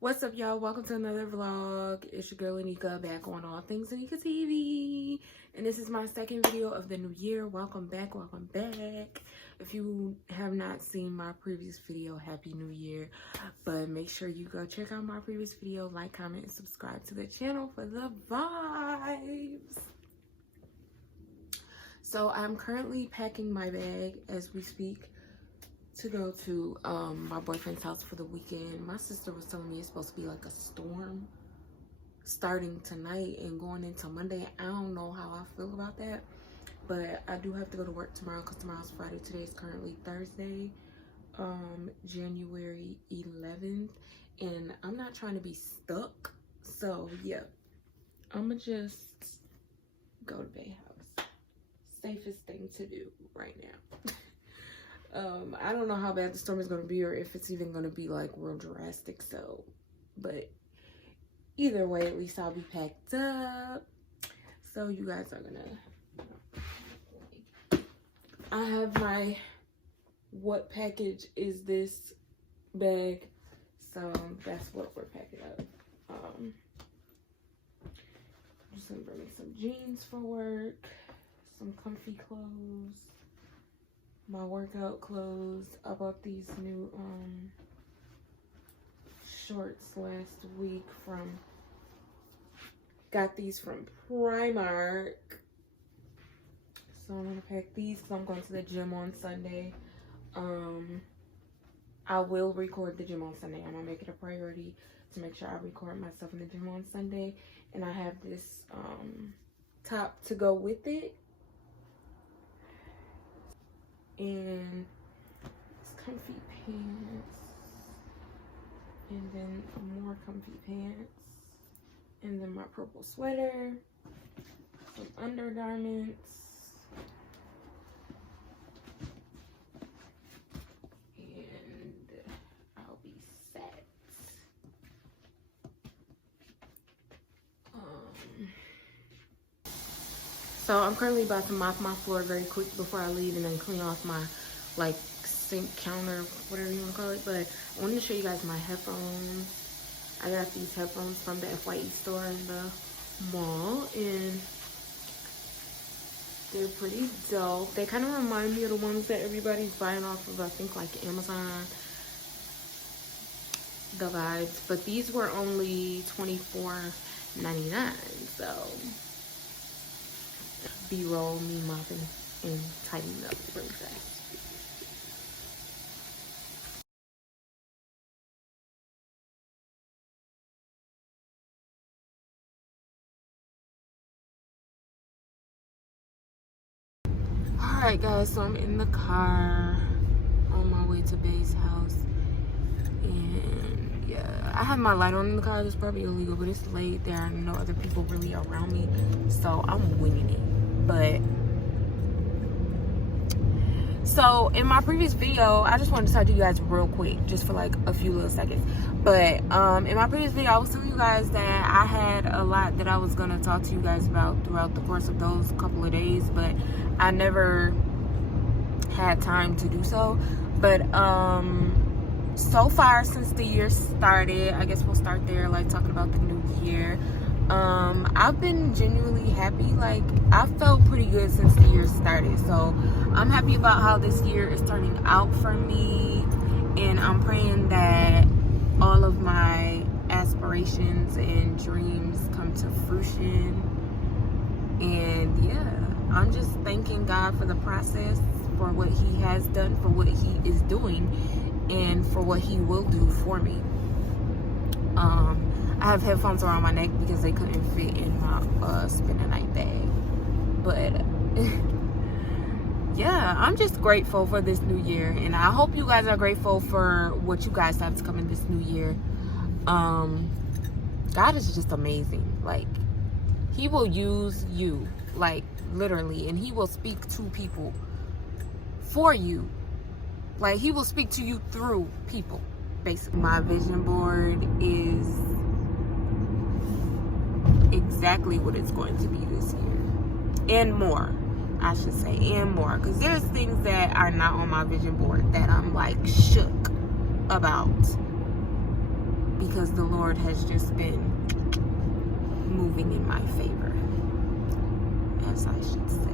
What's up, y'all? Welcome to another vlog. It's your girl Anika, back on All Things Anika TV, and this is my second video of the new year. Welcome back. If you have not seen my previous video, happy new year. But make sure you go check out my previous video, like, comment, and subscribe to the channel for the vibes. So I'm currently packing my bag as we speak to go to my boyfriend's house for the weekend. My sister was telling me it's supposed to be like a storm starting tonight and going into Monday. I don't know how I feel about that, but I do have to go to work tomorrow because tomorrow's Friday. Today is currently Thursday, January 11th, and I'm not trying to be stuck. So yeah, I'ma just go to Bay House. Safest thing to do right now. I don't know how bad the storm is going to be or if it's even going to be like real drastic, so, but either way, at least I'll be packed up. So you guys are gonna, I have my what package is this bag, so that's what we're packing up. I'm just gonna bring some jeans for work, some comfy clothes, my workout clothes. I bought these new shorts last week got these from Primark. So I'm gonna pack these because I'm going to the gym on Sunday. I will record the gym on Sunday. I'm gonna make it a priority to make sure I record myself in the gym on Sunday. And I have this top to go with it. And it's comfy pants, and then more comfy pants, and then my purple sweater, some undergarments, and I'll be set. So I'm currently about to mop my floor very quick before I leave and then clean off my like sink counter, whatever you want to call it. But I wanted to show you guys my headphones. I got these headphones from the FYE store in the mall, and they're pretty dope. They kind of remind me of the ones that everybody's buying off of, I think, like Amazon, the vibes. But these were only $24.99, so B-roll me mopping and tidying up really fast. Alright guys, so I'm in the car on my way to Bay's house, and yeah, I have my light on in the car. It's probably illegal, but it's late. There are no other people really around me, so I'm winging it. But so in my previous video, I just wanted to talk to you guys real quick, just for like a few little seconds. But in my previous video, I was telling you guys that I had a lot that I was gonna talk to you guys about throughout the course of those couple of days, but I never had time to do so. But so far since the year started, I guess we'll start there, like talking about the new year. I've been genuinely happy. Like, I felt pretty good since the year started, so I'm happy about how this year is turning out for me, and I'm praying that all of my aspirations and dreams come to fruition. And yeah, I'm just thanking God for the process, for what he has done, for what he is doing, and for what he will do for me. I have headphones around my neck because they couldn't fit in my spend the night bag. But yeah, I'm just grateful for this new year, and I hope you guys are grateful for what you guys have to come in this new year. God is just amazing. Like, he will use you, like, literally, and he will speak to people for you. Like, he will speak to you through people, basically. My vision board is exactly what it's going to be this year, and more, I should say, and more, because there's things that are not on my vision board that I'm like shook about. because the Lord has just been moving in my favor, as I should say.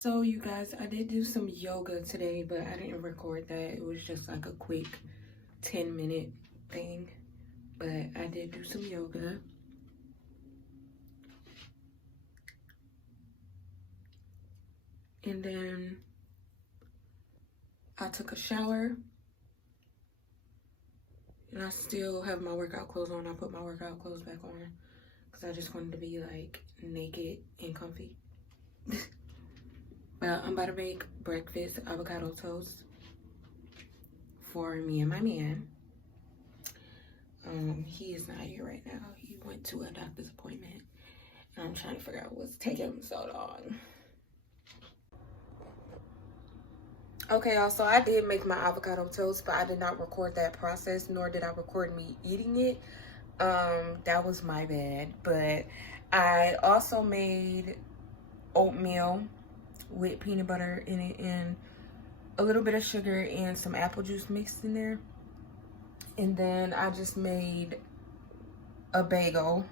So you guys, I did do some yoga today, but I didn't record that. It was just like a quick 10-minute thing, but I did do some yoga. And then I took a shower, and I still have my workout clothes on. I put my workout clothes back on because I just wanted to be like naked and comfy. But I'm about to make breakfast, avocado toast for me and my man. He is not here right now. He went to a doctor's appointment, and I'm trying to figure out what's taking him so long. Okay, y'all, so I did make my avocado toast, but I did not record that process, nor did I record me eating it. That was my bad. But I also made oatmeal with peanut butter in it and a little bit of sugar and some apple juice mixed in there. And then I just made a bagel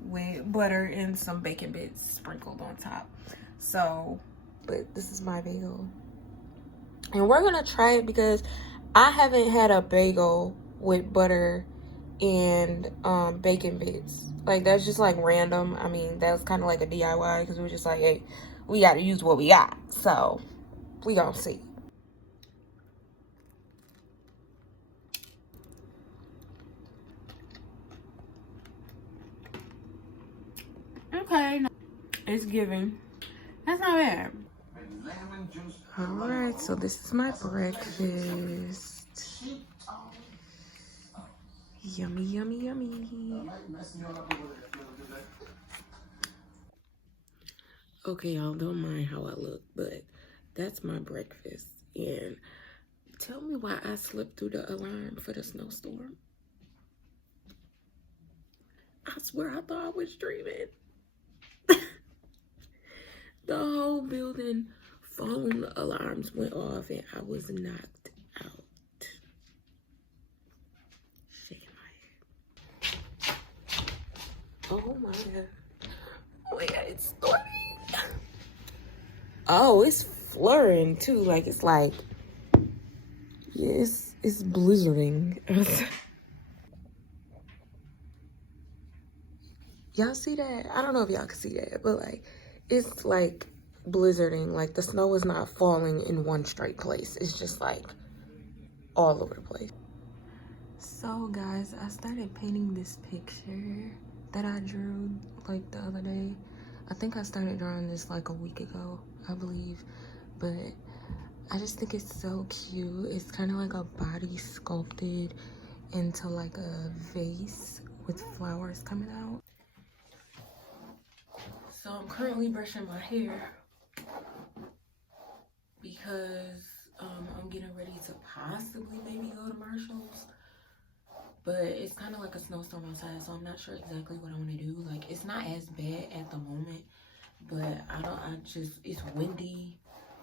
with butter and some bacon bits sprinkled on top. So, but this is my bagel. And we're gonna try it because I haven't had a bagel with butter and bacon bits. Like, that's just like random. I mean, that was kind of like a DIY because we were just like, hey, we got to use what we got. So we gonna see. Okay, it's giving. That's not bad. All right, so this is my breakfast. Yummy, yummy, yummy. Okay, y'all, don't mind how I look, but that's my breakfast. And tell me why I slipped through the alarm for the snowstorm. I swear I thought I was dreaming. The whole building phone alarms went off and I was knocked out. Shame my head. Oh my god. Oh my god, it's storming. Oh, it's flurrying too. Like, it's like, yes, it's blizzarding. Y'all see that? I don't know if y'all can see that, but like, it's like blizzarding. Like, the snow is not falling in one straight place. It's just like all over the place. So guys, I started painting this picture that I drew like the other day. I think I started drawing this like a week ago, I believe, but I just think it's so cute. It's kind of like a body sculpted into like a vase with flowers coming out. So I'm currently brushing my hair because I'm getting ready to possibly maybe go to Marshall's. But it's kind of like a snowstorm outside, so I'm not sure exactly what I want to do. Like, it's not as bad at the moment, but it's windy,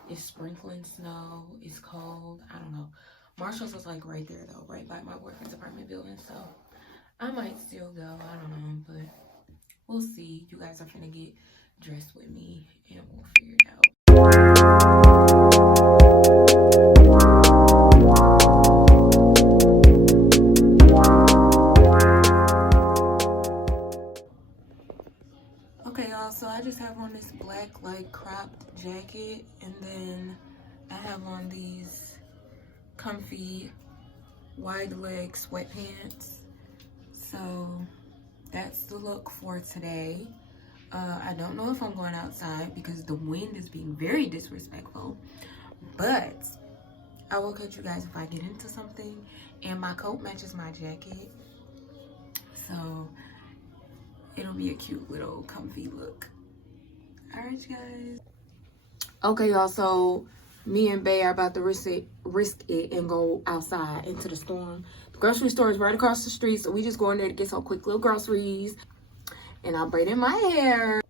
it's sprinkling snow, it's cold, I don't know. Marshall's is like right there though, right by my boyfriend's apartment building, so I might still go, I don't know, but we'll see. You guys are finna get dressed with me and we'll figure it out. Okay, y'all, so I just have on this black like cropped jacket, and then I have on these comfy wide leg sweatpants. So that's the look for today. I don't know if I'm going outside because the wind is being very disrespectful, but I will catch you guys if I get into something. And my coat matches my jacket, so it'll be a cute little comfy look. All right, you guys. Okay, y'all, so Me and Bay are about to risk it and go outside into the storm. The grocery store is right across the street, so we just go in there to get some quick little groceries. And I'm braiding my hair.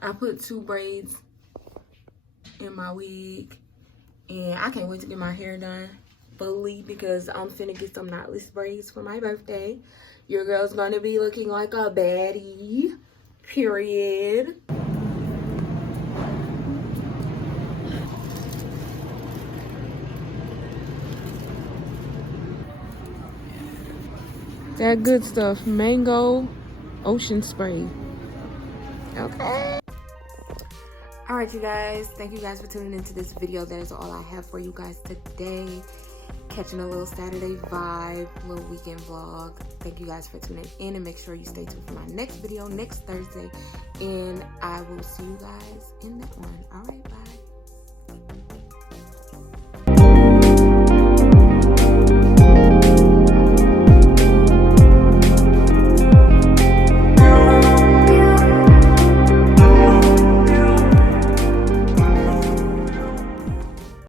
I put 2 braids in my wig, and I can't wait to get my hair done fully because I'm finna get some knotless braids for my birthday. Your girl's gonna be looking like a baddie, period. That good stuff, mango ocean spray. Okay. All right, you guys, thank you guys for tuning into this video. That is all I have for you guys today. Catching a little Saturday vibe, little weekend vlog. Thank you guys for tuning in, and make sure you stay tuned for my next video next Thursday, and I will see you guys in that one. All right, bye.